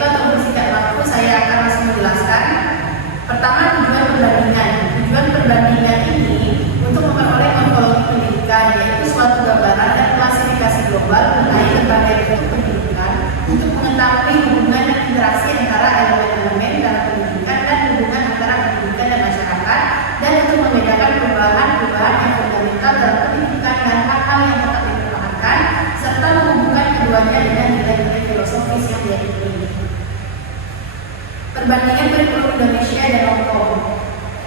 itu atau bersikap mampu, saya akan masih menjelaskan. Pertama, tujuan perbandingan. Tujuan perbandingan ini untuk memperoleh ontologi pendidikan, yaitu suatu gambaran dan klasifikasi global mengenai berbagai bentuk pendidikan untuk mengetahui hubungan dan interaksi antara elemen-elemen dalam pendidikan dan hubungan antara pendidikan dan masyarakat, dan untuk membedakan perubahan-perubahan yang fundamental dalam pendidikan dan hal-hal yang tetap dipertahankan, serta menghubungkan keduanya dengan nilai-nilai filosofis yang diyakini. Perbandingan kurikulum Indonesia dan Hong Kong.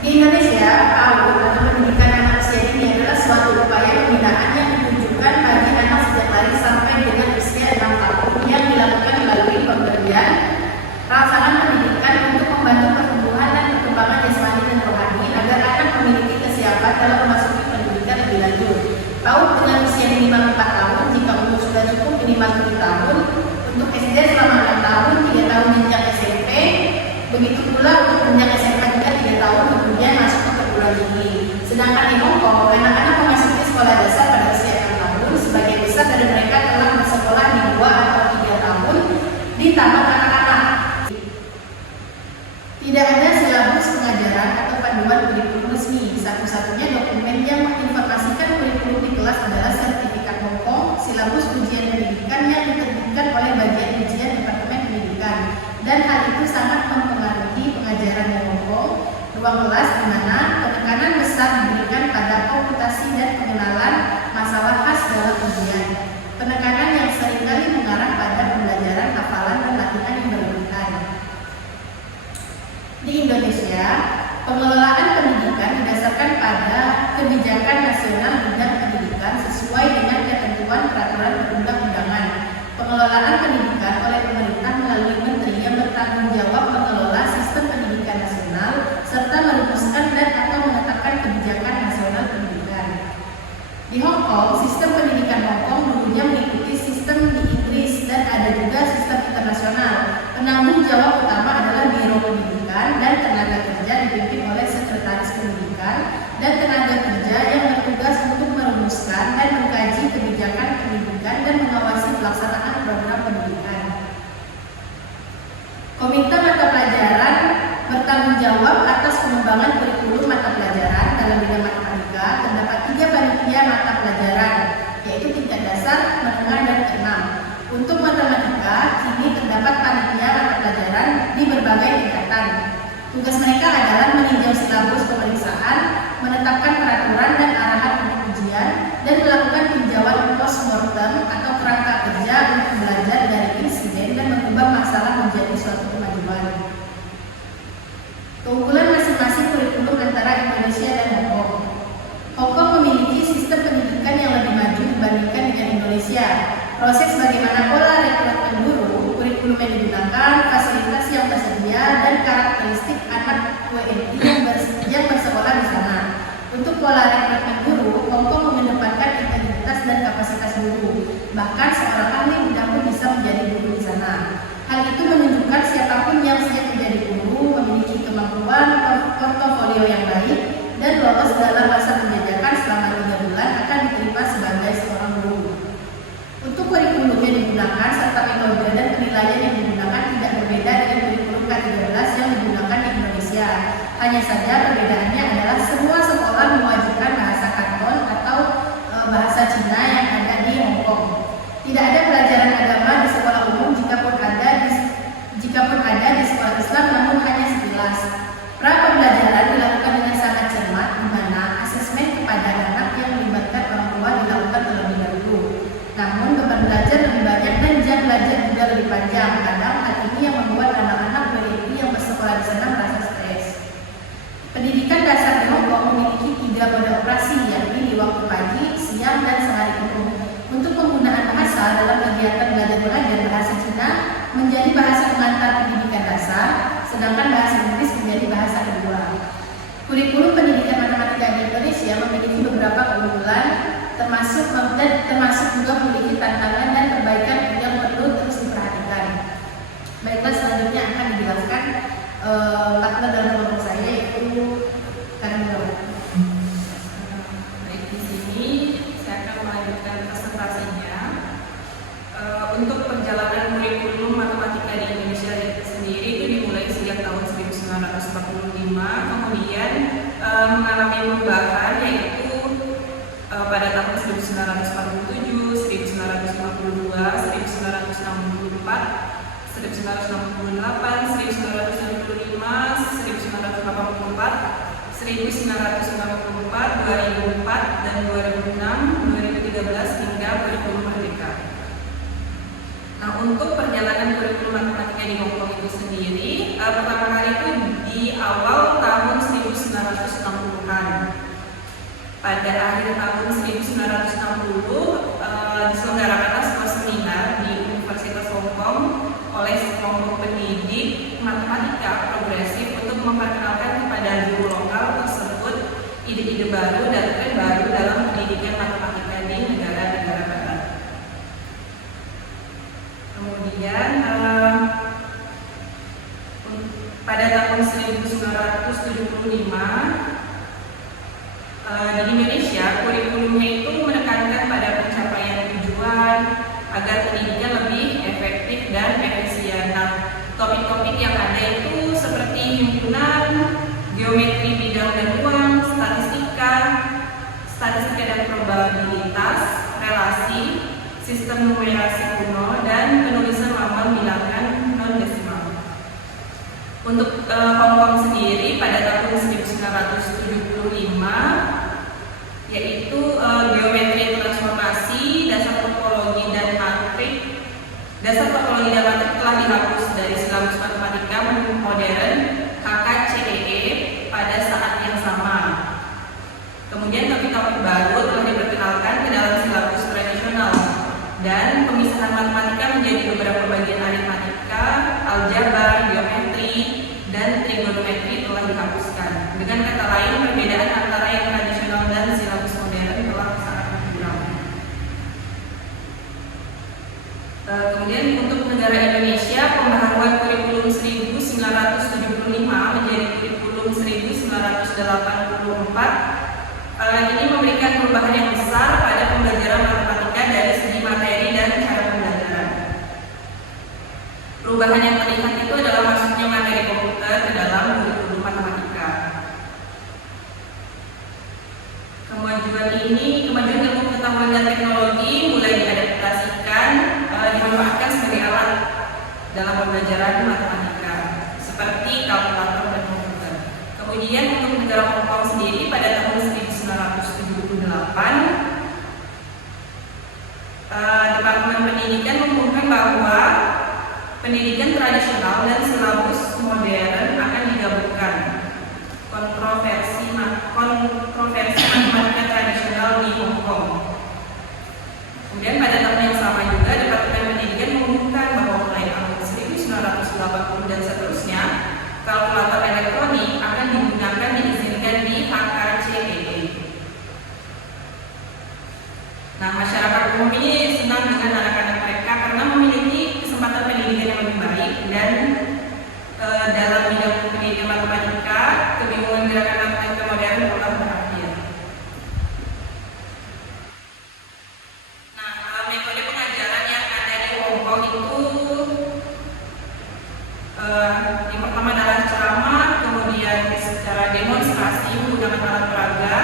Di Indonesia, PAUD atau pendidikan anak usia dini adalah suatu upaya pembinaan yang ditujukan bagi anak sejak lahir sampai dengan usia 6 tahun yang dilakukan melalui pemberian rangsangan pendidikan untuk membantu pertumbuhan dan perkembangan jasmani dan rohani agar anak memiliki kesiapan dalam memasuki pendidikan lebih lanjut. PAUD dengan usia minimal 4 tahun jika umur sudah cukup minimal 7 tahun, untuk SD selama 6 tahun, 3 tahun jenjang SMP, begitu pula untuk jenjang SMA juga 3 tahun kemudian masuk ke perguruan tinggi. Sedangkan di Hong Kong, anak-anak memasuki sekolah dasar pada usia 6 tahun, sebagian besar dari mereka telah bersekolah di 2 atau 3 tahun di taman anak-anak. Tidak ada silabus pengajaran atau panduan kurikulum resmi. Satu-satunya dokumen yang menginformasikan kurikulum di kelas adalah sertifikat Hong Kong, silabus ujian pendidikan yang diterbitkan oleh bagian ujian Departemen Pendidikan, dan hal itu sangat mempengaruhi pengajaran di Hong Kong. Ruang kelas di mana penekanan besar diberikan pada komputasi dan pengenalan masalah khas dalam ujian. Penekanan yang seringkali mengarah pada pembelajaran hafalan dan latihan yang berlebihan. Di Indonesia, pengelolaan pendidikan didasarkan pada kebijakan nasional bidang pendidikan sesuai dengan ketentuan peraturan perundang-undangan. Pengelolaan pendidikan oleh pemerintah melalui menteri yang bertanggung jawab mengelola sistem pendidikan nasional serta merumuskan dan atau menetapkan kebijakan nasional pendidikan. Di Hong Kong, sistem pendidikan Hong Kong dulunya mengikuti sistem di Inggris dan ada juga sistem internasional. Penanggung jawab utama adalah Biro Pendidikan dan tenaga kerja dipimpin oleh sekretaris pendidikan dan tenaga kerja yang bertugas untuk merumuskan dan mengkaji kebijakan pendidikan dan mengawasi pelaksanaan program pendidikan. Komite mata pelajaran bertanggung jawab atas pengembangan kurikulum mata pelajaran dalam bidang matematika. Terdapat 3 panitia mata pelajaran, yaitu tingkat dasar, menengah, dan ke-6. Untuk matematika, kini terdapat panitia mata pelajaran di berbagai tingkatan. Tugas mereka adalah meninjau silabus pemeriksaan, menetapkan peraturan dan arahan untuk ujian, dan melakukan tinjauan post-mortem atau kerangka kerja untuk belajar dari insiden dan mengubah masalah menjadi suatu kemajuan. Keunggulan masing-masing kurikulum antara Indonesia dan Hong Kong. Hong Kong memiliki sistem pendidikan yang lebih maju dibandingkan dengan Indonesia. Proses bagaimana pola rekrutmen guru, kurikulum yang digunakan, fasilitas yang tersedia, dan karakteristik anak WNI yang bersekolah di sana. Untuk pola rekrutmen guru, Hong Kong mengedepankan integritas dan kapasitas guru. Bahkan seorang ahli bidang pun bisa menjadi guru di sana. Hal itu menunjukkan siapapun yang siap menjadi guru memiliki kemampuan portofolio yang baik dan lolos dalam masa penjajakan selama 3 bulan akan diterima sebagai seorang guru. Untuk kurikulum yang digunakan serta metode dan penilaian yang digunakan tidak berbeda dengan kurikulum K13 yang digunakan di Indonesia. Hanya saja perbedaannya adalah semua sekolah mewajibkan bahasa Kanton atau bahasa Cina yang ada di Hong Kong. Tidak ada pelajaran agama di sekolah umum jikapun ada di sekolah Islam, namun hanya sekilas. Pra pembelajaran dilakukan dengan sangat cermat, di mana asesmen kepada anak yang melibatkan orang tua dilakukan terlebih dahulu. Namun beban belajar lebih banyak dan jam belajar juga lebih panjang. Kadang hal ini yang membuat anak-anak WNI yang bersekolah di sana merasa stres. Pendidikan dasar di Hong Kong memiliki 3 mode operasi, yakni di waktu pagi, siang, dan sehari penuh. Untuk penggunaan bahasa dalam kegiatan belajar mengajar, bahasa Cina menjadi bahasa pengantar pendidikan dasar, sedangkan bahasa Inggris menjadi bahasa kedua. Kurikulum pendidikan matematika di Indonesia memiliki beberapa keunggulan, termasuk juga memiliki tantangan dan perbaikan yang perlu terus diperhatikan. Baiklah, selanjutnya akan dijelaskan partner dalam kelompok saya, yaitu Karina. Baik, di sini saya akan melanjutkan presentasinya untuk perjalanan kurikulum matematika di Indonesia dan 1984, 1994, 2004, dan 2006, 2013 hingga kurikulum merdeka. Nah, untuk perjalanan kurikulum matematika di Hong Kong itu sendiri, pertama kali itu di awal tahun 1960-an. Pada akhir tahun 1960, diselenggarakanlah sebuah seminar di Universitas Hong Kong oleh sekelompok pendidik matematika progresif untuk memperkenalkan kepada guru lokal tersebut ide-ide baru dan tren baru dalam pendidikan matematika di negara-negara barat. Kemudian pada tahun 1975 di Indonesia kurikulumnya itu menekankan pada pencapaian tujuan agar pendidikan lebih efektif dan efisien. Nah, topik-topik yang ada itu seperti himpunan, geometri bidang dan ruang, statistika dan probabilitas, relasi, sistem numerasi kuno, dan penulisan lambang bilangan non desimal. Untuk Hong Kong sendiri pada tahun 1975 yaitu geometri transformasi, dasar topologi dan matrik. Dasar topologi dan matrik telah dihapus dari silabus matematika modern HKCEE pada saat yang sama. Kemudian topik-topik baru telah diperkenalkan ke dalam silabus tradisional dan pemisahan matematika menjadi beberapa bagian aritmatika, aljabar, geometri, dan trigonometri telah dihapuskan. Dengan kata lain, perbedaan antara yang tradisional dan silabus modern telah sangat berkurang. Kemudian untuk negara Indonesia, pembaharuan kurikulum 1975 menjadi kurikulum 1984. Ini memberikan perubahan yang besar pada pembelajaran matematika dari segi materi dan cara pembelajaran. Perubahan yang terlihat itu adalah masuknya materi komputer ke dalam kurikulum matematika. Kemajuan ilmu pengetahuan dan teknologi mulai diadaptasikan, dimanfaatkan sebagai alat dalam pembelajaran matematika, seperti kalkulator dan komputer. Kemudian untuk negara Hong Kong sendiri pada tahun 1978, Departemen Pendidikan mengumumkan bahwa pendidikan tradisional dan silabus modern akan digabungkan. Kontroversi matematika tradisional di Hong Kong. Kemudian pada tahun yang sama juga Departemen Pendidikan mengumumkan bahwa mulai tahun 1980 dan seterusnya kalkulator elektronik akan digunakan diizinkan di HKCEE. Nah, masyarakat umum ini senang dengan anak-anak mereka karena memiliki kesempatan pendidikan yang lebih baik dan dalam bidang pendidikan matematika, kebingungan gerakan matematika modern telah berakhir. Nah, metode pengajaran yang ada di Hong Kong itu yang pertama adalah ceramah, kemudian secara demonstrasi menggunakan alat peraga,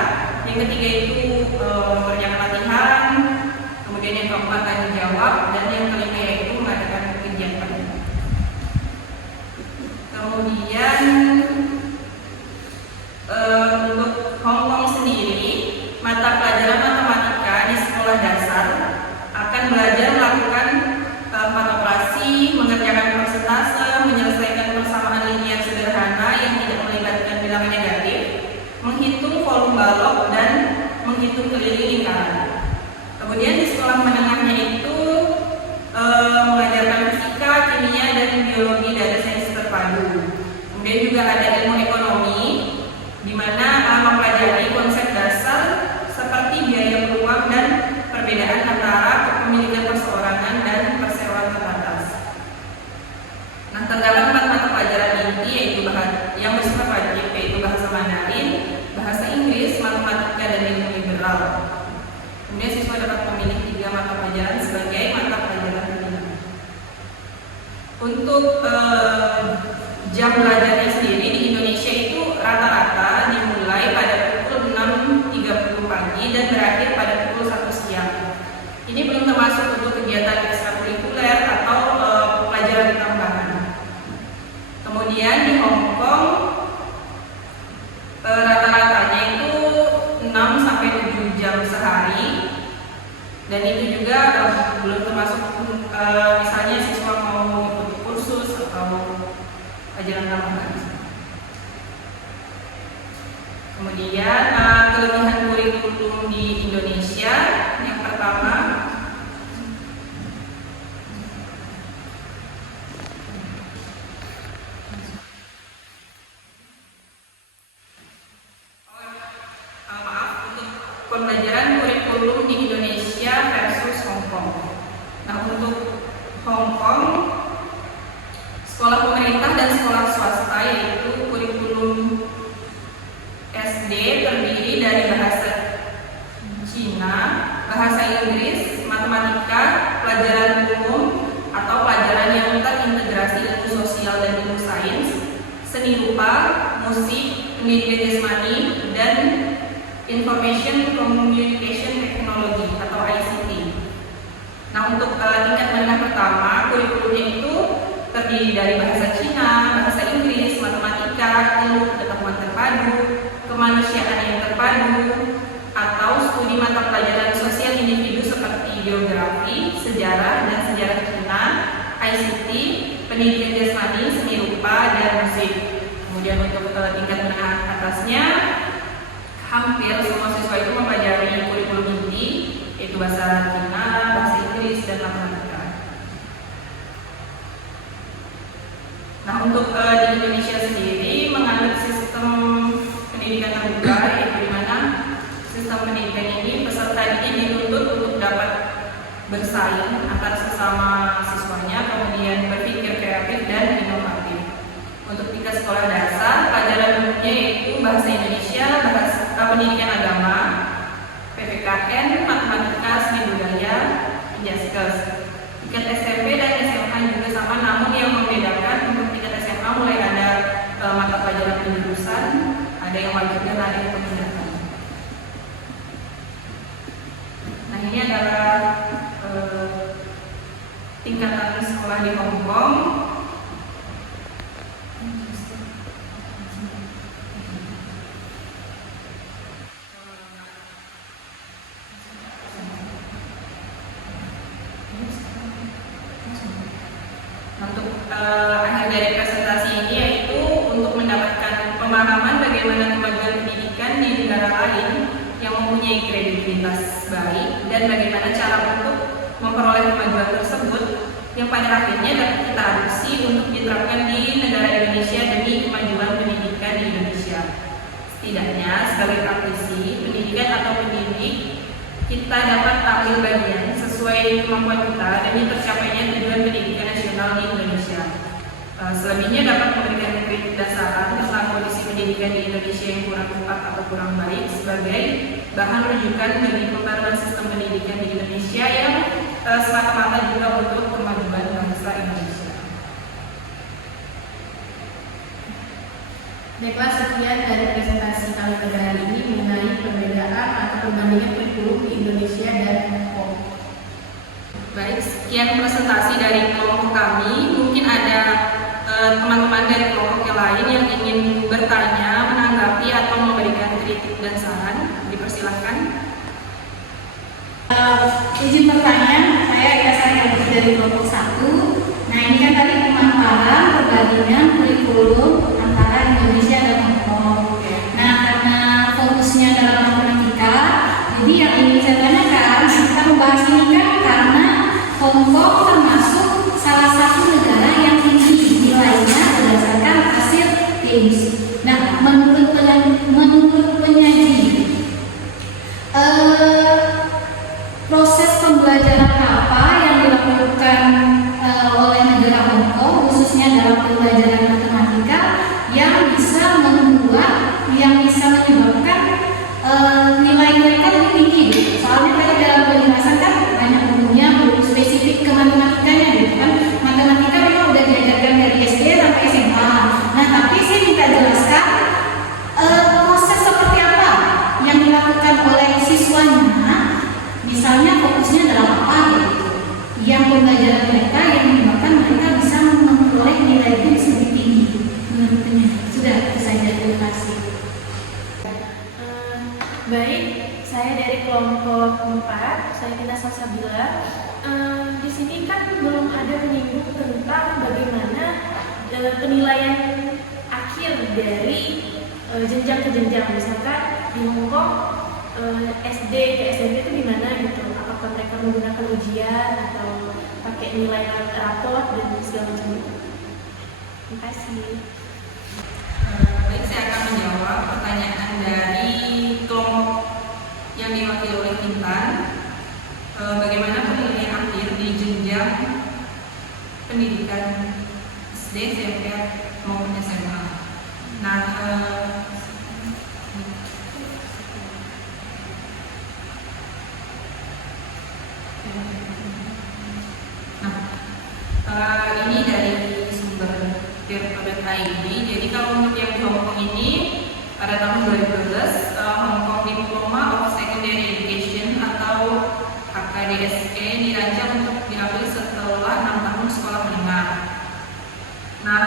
yang ketiga itu mengerjakan latihan, kemudian yang keempat tanya jawab, dan yang kelima yaitu mengadakan kegiatan. Kemudian untuk Hong Kong sendiri, mata pelajaran matematika di sekolah dasar akan belajar melakukan empat operasi, mengerjakan persentase, menyelesaikan persamaan linier sederhana yang tidak melibatkan bilangan negatif, menghitung volume balok, dan menghitung keliling lingkaran. Kemudian di sekolah menengahnya itu mengajarkan fisika, kimia, dan biologi dari sains terpadu. Kemudian juga ada ilmu ekonomi, di mana mempelajari konsep dasar seperti biaya peluang dan perbedaan antara kepemilikan perseorangan dan persewaan terbatas. Nah, terdapat 4 mata pelajaran inti yaitu yang bersifat wajib, yaitu bahasa Mandarin, bahasa Inggris, matematika, dan ilmu liberal. Kemudian siswa dapat memilih 3 mata pelajaran sebagai mata pelajaran pilihan. Untuk jam belajarnya sendiri di Indonesia itu rata-rata dimulai pada pukul 6.30 pagi dan berakhir pada pukul 1 siang. Ini belum termasuk untuk kegiatan ekstrakurikuler atau pelajaran tambahan. Kemudian di Hong Kong Dan itu juga belum termasuk misalnya siswa mau ikut kursus atau ajaran tambahan. Kemudian kelebihan kurikulum di Indonesia yang pertama, untuk pembelajaran kurikulum di Indonesia versus Hong Kong. Nah, untuk Hong Kong, sekolah pemerintah dan sekolah swasta yaitu kurikulum SD terdiri dari bahasa Cina, bahasa Inggris, matematika, pelajaran umum atau pelajaran yang terintegrasi ilmu sosial dan ilmu sains, seni rupa, musik, pendidikan jasmani, dan Information Communication Technology atau ICT. Nah, untuk tingkat menengah pertama, kurikulumnya itu terdiri dari bahasa Cina, bahasa Inggris, matematika, ilmu pengetahuan terpadu, kemanusiaan yang terpadu, atau studi mata pelajaran sosial individu seperti geografi, sejarah dan sejarah Cina, ICT, pendidikan jasmani, seni rupa, dan musik. Kemudian untuk tingkat menengah atasnya, hampir semua siswa itu mempelajari kurikulum inti, yaitu bahasa Cina, bahasa Inggris, dan matematika. Nah, untuk di Indonesia sendiri menganut sistem pendidikan terbuka, yaitu di mana sistem pendidikan ini peserta didik dituntut untuk dapat bersaing antar sesama siswanya, kemudian berpikir kreatif dan inovatif. Untuk tingkat sekolah dasar, pelajaran umumnya yaitu bahasa Indonesia, pendidikan agama, PPKN, matematika, seni budaya, Injaskes. Tingkat SMP dan SMA juga sama, namun yang membedakan untuk tingkat SMA mulai ada mata pelajaran penjurusan, ada yang wajib dan ada yang pemindahan. Nah, ini adalah tingkatan sekolah di Hong Kong. Untuk akhir dari presentasi ini yaitu untuk mendapatkan pemahaman bagaimana kemajuan pendidikan di negara lain yang mempunyai kredibilitas baik dan bagaimana cara untuk memperoleh kemajuan tersebut yang pada akhirnya dapat kita adopsi untuk diterapkan di negara Indonesia demi kemajuan pendidikan di Indonesia. Setidaknya sebagai praktisi pendidikan atau pendidik, kita dapat ambil bagian sesuai kemampuan kita demi tercapainya tujuan pendidikan nasional di Indonesia. Selebihnya dapat memberikan kritik dan saran tentang kondisi pendidikan di Indonesia yang kurang tepat atau kurang baik sebagai bahan rujukan bagi pembaruan sistem pendidikan di Indonesia yang semata-mata juga untuk kemajuan bangsa Indonesia. Baiklah, sekian dari presentasi kami pada hari ini mengenai perbedaan atau perbandingan kurikulum di Indonesia dan Hong Kong. Baik, sekian presentasi dari kelompok kami. Mungkin ada teman-teman dari kelompok yang lain yang ingin bertanya, menanggapi atau memberikan kritik dan saran. Dipersilahkan. Izin bertanya, saya Eka Sari dari kelompok 1. Nah, ini kan tadi pemaparan perbandingan kurikulum antara Indonesia dan Hong Kong. Nah, karena fokusnya dalam matematika, jadi yang ingin saya tanyakan, kita membahas ini kan karena Hong Kong termasuk salah satu negara yang tinggi nilainya berdasarkan hasil TIMSS. Nah, menurut penyaji, proses pembelajaran apa yang dilakukan oleh negara Hong Kong, khususnya dalam pembelajaran matematika, yang bisa menyebabkan nilai mereka lebih tinggi? Soalnya tadi dalam penjelasan kan banyak umumnya spesifik ke matematikanya gitu kan. Matematika memang udah diajarkan dari SD sampai SMA. Nah, tapi saya minta jelaskan proses seperti apa yang dilakukan oleh siswanya, misalnya fokusnya dalam apa gitu, yang pembelajaran mereka yang menyebabkan mereka bisa memperoleh nilai itu lebih tinggi menurutnya. Sudah, itu saja, terima kasih. Baik, saya dari kelompok 4, saya Tina Saskia Sabila. Di sini kan belum ada menyinggung tentang bagaimana penilaian akhir dari jenjang ke jenjang. Misalkan di Hong Kong SD ke SMP itu gimana gitu? Apakah mereka menggunakan ujian atau pakai nilai raport dan segala macam itu? Terima kasih. Baik, saya akan menjawab pertanyaan dari kelompok yang diwakili oleh Intan. Bagaimana penilaian akhir di jenjang pendidikan SD, SMP maupun SMA. Nah, ini dari sumber peer.id. Jadi kalau untuk yang di Hong Kong ini pada tahun 2012 Hong Kong Diploma of Secondary Education atau HKDSE dirancang untuk diambil setelah 6 tahun sekolah menengah. Nah,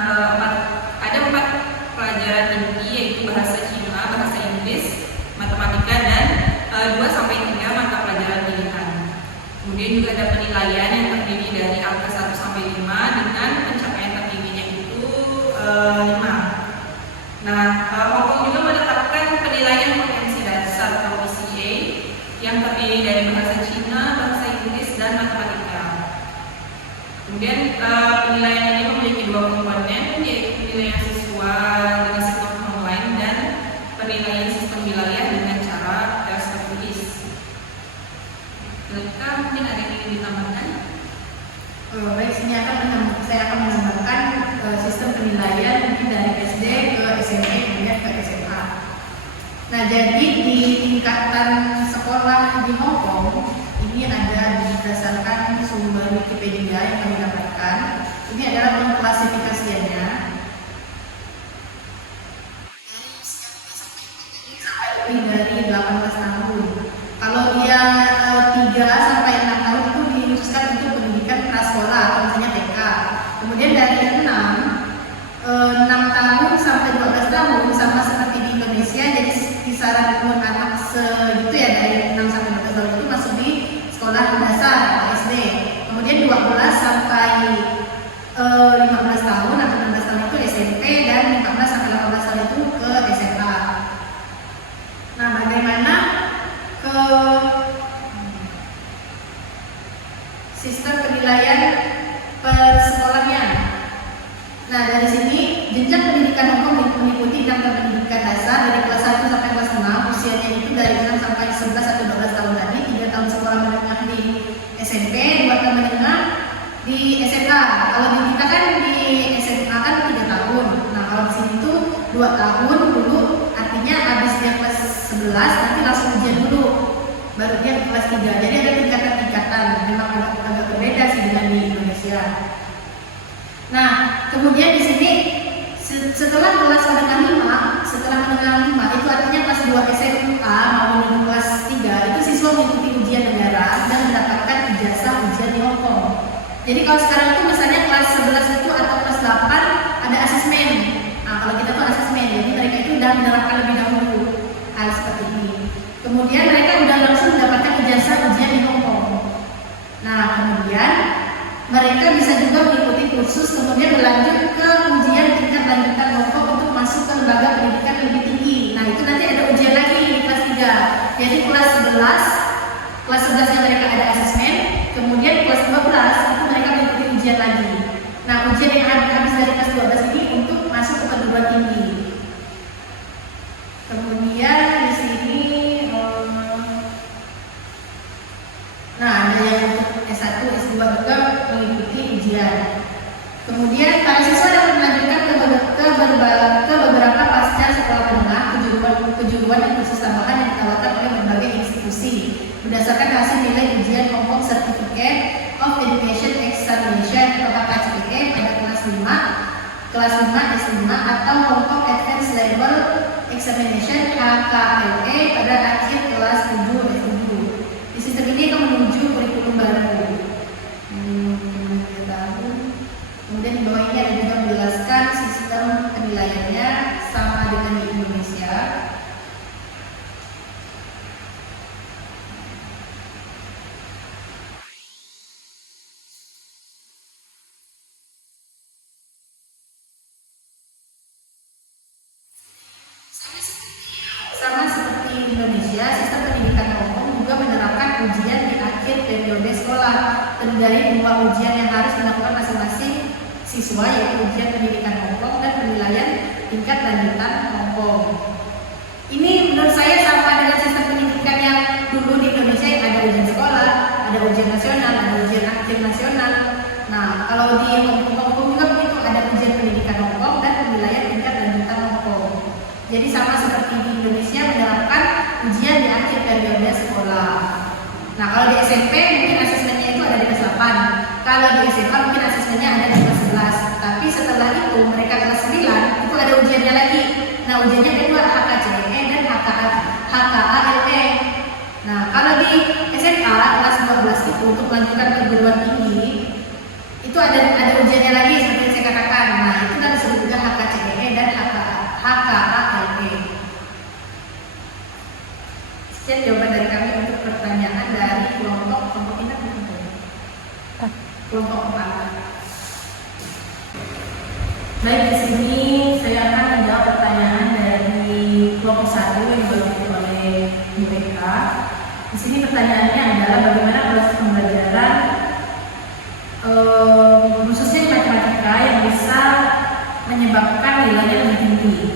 ada 4 pelajaran inti, yaitu bahasa Cina, bahasa Inggris, matematika, dan 2-3 mata pelajaran pilihan. Kemudian juga ada penilaian yang terdiri dari angka 1-5 dengan pencapaian tertingginya itu 5. Nah, Hong Kong juga menetapkan penilaian kompetensi dasar atau PCA yang terdiri dari bahasa Cina, bahasa Inggris, dan matematika. Kemudian penilaian ini memiliki 2 komponen, yaitu penilaian siswa dengan sistem online dan penilaian sistem wilayah dengan cara tes tertulis. Kira-kira mungkin ada yang ingin ditambahkan? Baik, saya akan menambahkan sistem penilaian mungkin dari SD ke SMP kemudian ke SMA. Nah, jadi di tingkatan sekolah di Hong Kong ini ada berdasarkan sumber Wikipedia yang kami dapatkan. Ini adalah pengklasifikasiannya lebih dari 18 tahun. Kalau dia 3-6 tahun itu dirumuskan untuk pendidikan prasekolah atau misalnya TK. Kemudian dari 6 tahun sampai 12 tahun sama seperti di Indonesia, jadi kisaran umur anak segitu ya, dari 6 sampai 12 tahun itu masuk di sekolah dasar atau SD. Kemudian 12 sampai 15 tahun atau 16 tahun itu SMP, dan 14 sampai 18 tahun itu ke SMA. Nah, bagaimana ke sistem penilaian per sekolahnya? Nah, dari sini jenjang pendidikan Hong Kong mengikuti jenjang pendidikan dasar dari kelas 1 sampai kelas 6, usianya itu dari 6 sampai 11 atau 12 tahun tadi, 3 tahun sekolah menengah di SMP, 2 tahun menengah di SMA. Kalau di kita kan di SMA kan 3 tahun. Nah, kalau di sini tuh 2 tahun dulu, artinya habis dia kelas 11 nanti langsung ujian dulu, baru dia ke kelas 3. Jadi ada tingkatan-tingkatan, memang agak berbeda sih dengan di Indonesia. Nah, kemudian di sini setelah kelas menengah 5, itu artinya kelas 2 SMA maupun kelas 3 itu siswa mengikuti ujian negara dan mendapatkan ijazah ujian di Hong Kong. Jadi kalau sekarang itu misalnya kelas 11 itu atau kelas 8 ada asesmen. Nah, kalau kita tuh asesmen, jadi mereka itu sudah menerapkan lebih dahulu hal seperti ini. Kemudian mereka sudah langsung mendapatkan ijazah ujian di Hong Kong. Nah, kemudian mereka bisa juga mengikuti kursus, kemudian berlanjut ke ujian tingkat lanjutan Hong Kong untuk masuk ke lembaga pendidikan yang lebih tinggi. Nah, itu nanti ada ujian lagi di kelas 3. Jadi kelas 11 yang mereka ada asesmen, kemudian kelas 12 itu mereka mengikuti ujian lagi. Nah, ujian yang habis dari kelas 12 ini untuk masuk ke perguruan tinggi. Kemudian di sini ada yang untuk S1, S2 juga mengikuti ujian. Kemudian para siswa dapat melanjutkan ke beberapa pasca sekolah menengah, kejuruan dan kursus tambahan yang ditawarkan oleh berbagai institusi berdasarkan hasil nilai ujian Hong Kong Certificate of Education Examination atau HKCEE pada kelas 5 S5 atau Hong Kong Advanced Level Examination HKLE pada akhir kelas 7 S7. Di sistem ini akan menuju kurikulum baru. Kemudian di bawah ini ada juga menjelaskan sistem penilaiannya sama dengan di Indonesia. dari 2 ujian yang harus dilakukan masing-masing siswa, yaitu ujian pendidikan pokok dan penilaian tingkat lanjutan pokok. Ini menurut saya sama dengan sistem pendidikan yang dulu di Indonesia yang ada ujian sekolah, ada ujian nasional, ada ujian akhir nasional. Nah, kalau di Hongkong juga begitu, ada ujian pendidikan pokok dan penilaian tingkat lanjutan pokok. Jadi sama seperti di Indonesia menerapkan ujian di akhir periode sekolah. Nah, kalau di SMP mungkin asesmennya itu ada di kelas 8. Kalau di SMA mungkin asesmennya ada di kelas 11. Tapi setelah itu mereka kelas 9 itu ada ujiannya lagi. Nah, ujiannya kedua HKCE dan HKALE. Nah, kalau di SMA kelas 12 itu untuk melanjutkan perguruan tinggi itu ada ujiannya lagi seperti yang saya katakan. Nah, itu kan disebut juga HKCE dan HKALE. Sekian jawaban dari kami untuk pertanyaan dari kelompok kita kelompok 4. Baik, di sini saya akan menjawab pertanyaan dari kelompok 1 yang diwakili oleh IPK. Di sini pertanyaannya adalah bagaimana proses pembelajaran khususnya di matematika yang bisa menyebabkan nilainya lebih tinggi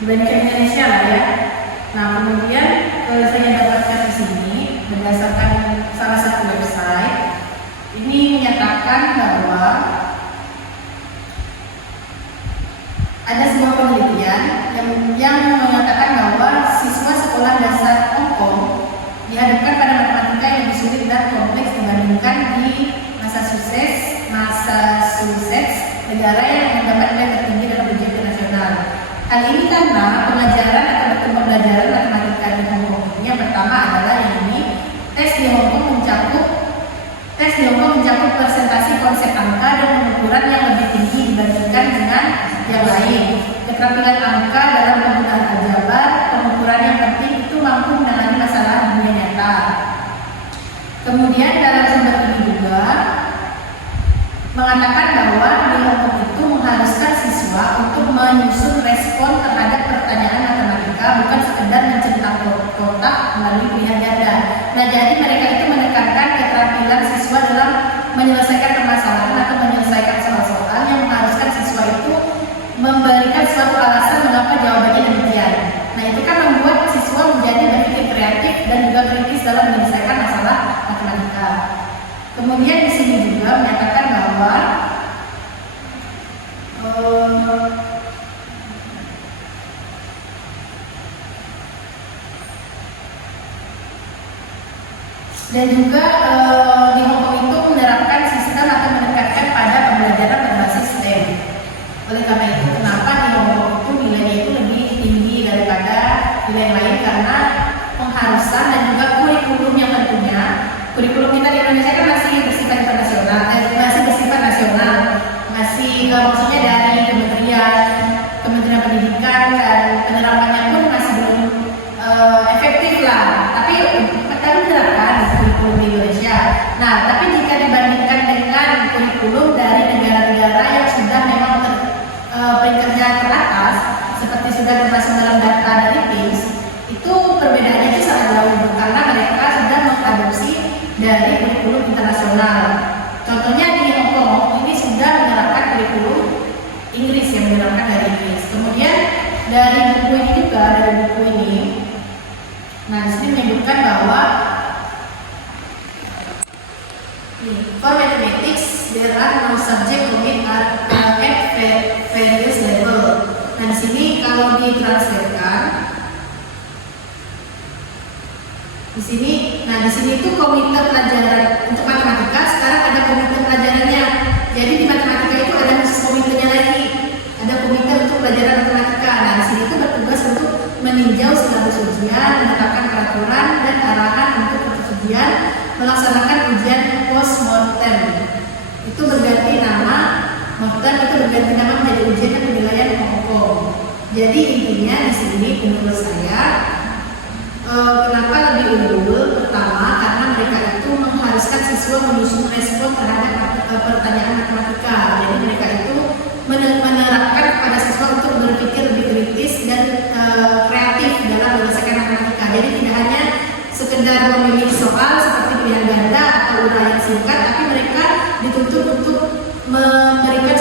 dibandingkan Indonesia lah ya. Nah, kemudian saya dapatkan di sini berdasarkan salah satu website ini menyatakan bahwa ada sebuah penelitian yang mengatakan bahwa siswa sekolah dasar Hongkong dihadapkan pada matematika yang lebih sulit dan kompleks dibandingkan di Massachusetts, negara yang mendapat nilai tertinggi dalam ujian nasional. Hal ini karena pengajaran atau pembelajaran matematika di Hongkong ini yang pertama adalah yang ini tes di Hongkong mencakup presentasi konsep angka dan pengukuran yang lebih tinggi dibandingkan dengan yang lain. Keterampilan angka dalam penggunaan aljabar, pengukuran yang penting itu mampu menangani masalah dunia nyata. Kemudian dalam sumber ini juga mengatakan bahwa di Hongkong itu mengharuskan siswa untuk menyusun respon terhadap pertanyaan matematika, bukan sekedar mencentang kotak melalui pilihan ganda. Nah, jadi mereka itu menekankan keterampilan siswa dalam menyelesaikan permasalahan atau menyelesaikan soal-soal yang mengharuskan siswa itu memberikan suatu alasan mengapa jawabannya demikian. Nah, itu kan membuat siswa menjadi berpikir kreatif dan juga kritis dalam menyelesaikan masalah matematika. Kemudian di sini juga menyatakan bahwa dan juga di Hongkong itu menerapkan sistem atau menekankan pada pembelajaran berbasis STEM. Oleh karena itu, kenapa di Hongkong itu nilainya itu lebih tinggi daripada nilai lain, karena pengharusan dan juga kurikulum yang tentunya kurikulum kita di Indonesia kan masih bersifat internasional, masih bersifat nasional, masih maksudnya dari Kementerian Pendidikan dan penerapannya pun masih belum efektif lah. Tapi kita menerapkan kurikulum di Indonesia. Nah, tapi jika dibandingkan dengan kurikulum dari negara-negara yang sudah memang peringkatnya teratas, seperti sudah termasuk dalam data dari PIMS, itu perbedaannya itu sangat jauh karena mereka sudah mengadopsi dari kurikulum internasional. Contohnya di Hongkong ini sudah menerapkan kurikulum Inggris, yang menerapkan dari Inggris. Kemudian dari buku ini juga, nah di sini menyebutkan bahwa for mathematics there are no subject limit at various level. Nah di sini kalau ditranslatekan di sini itu komite pelajaran untuk matematika. Sekarang ada komite pelajarannya. Jadi di matematika itu ada khusus komitenya lagi. Ada komite untuk pelajaran matematika. Nah di sini itu bertugas untuk meninjau silabus ujian, menetapkan peraturan dan arahan untuk proses ujian, melaksanakan ujian post-mortem. Itu berganti nama, menjadi ujian dan penilaian pokok. Jadi intinya di sini menurut saya kenapa lebih unggul? Pertama, karena mereka itu mengharuskan siswa menyusun respon terhadap pertanyaan matematika. Jadi mereka itu menerapkan kepada siswa untuk berpikir lebih kritis dan kreatif dalam menyelesaikan matematika. Jadi tidak hanya sekedar memilih soal seperti pilihan ganda atau uraian pelajaran singkat, tapi mereka dituntut untuk memberikan